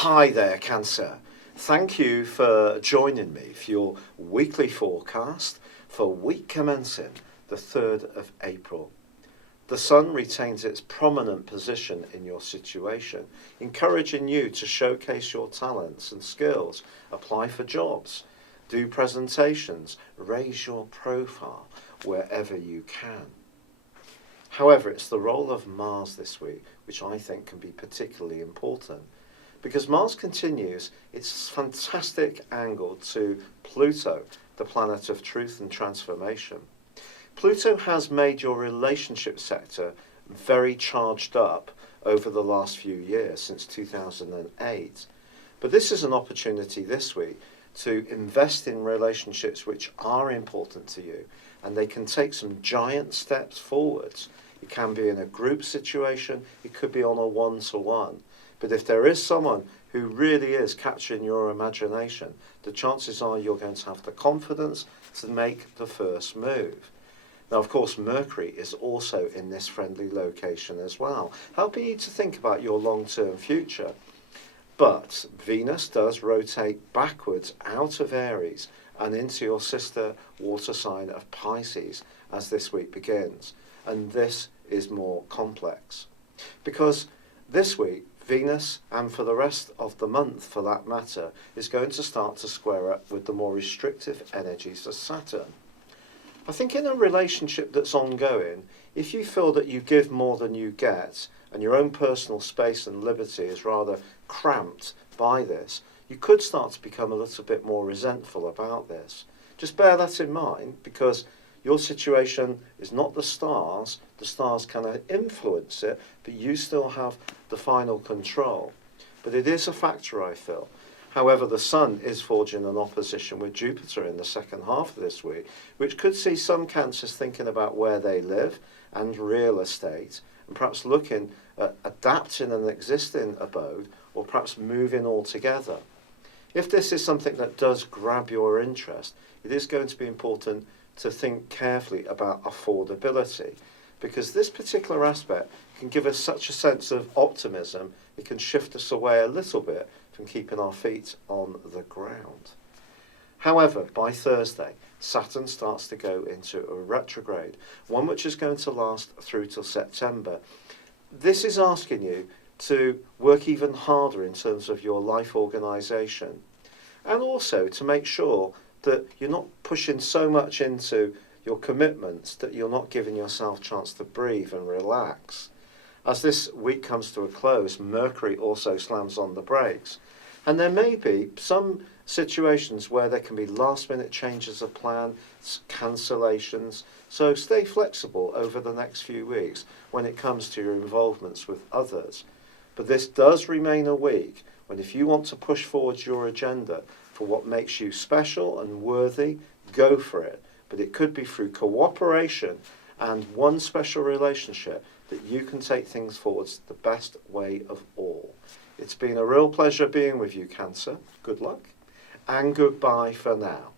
Hi there, Cancer. Thank you for joining me for your weekly forecast for week commencing the 3rd of April. The Sun retains its prominent position in your situation, encouraging you to showcase your talents and skills, apply for jobs, do presentations, raise your profile wherever you can. However, it's the role of Mars this week which I think can be particularly important, because Mars continues its fantastic angle to Pluto, the planet of truth and transformation. Pluto has made your relationship sector very charged up over the last few years, since 2008. But this is an opportunity this week to invest in relationships which are important to you, and they can take some giant steps forwards. It can be in a group situation, it could be on a one-to-one. But if there is someone who really is capturing your imagination, the chances are you're going to have the confidence to make the first move. Now, of course, Mercury is also in this friendly location as well, helping you to think about your long-term future. But Venus does rotate backwards out of Aries and into your sister water sign of Pisces as this week begins. And this is more complex, because this week Venus, and for the rest of the month for that matter, is going to start to square up with the more restrictive energies of Saturn. I think in a relationship that's ongoing, if you feel that you give more than you get, and your own personal space and liberty is rather cramped by this, you could start to become a little bit more resentful about this. Just bear that in mind, because your situation is not the stars kind of influence it, but you still have the final control. But it is a factor, I feel. However, the Sun is forging an opposition with Jupiter in the second half of this week, which could see some Cancers thinking about where they live and real estate, and perhaps looking at adapting an existing abode, or perhaps moving altogether. If this is something that does grab your interest, it is going to be important to think carefully about affordability, because this particular aspect can give us such a sense of optimism, it can shift us away a little bit from keeping our feet on the ground. However, by Thursday, Saturn starts to go into a retrograde, one which is going to last through till September. This is asking you to work even harder in terms of your life organisation, and also to make sure that you're not pushing so much into your commitments that you're not giving yourself a chance to breathe and relax. As this week comes to a close, Mercury also slams on the brakes, and there may be some situations where there can be last-minute changes of plan, cancellations, so stay flexible over the next few weeks when it comes to your involvements with others. But this does remain a week when, if you want to push forward your agenda for what makes you special and worthy, go for it. But it could be through cooperation and one special relationship that you can take things forwards the best way of all. It's been a real pleasure being with you, Cancer. Good luck, and goodbye for now.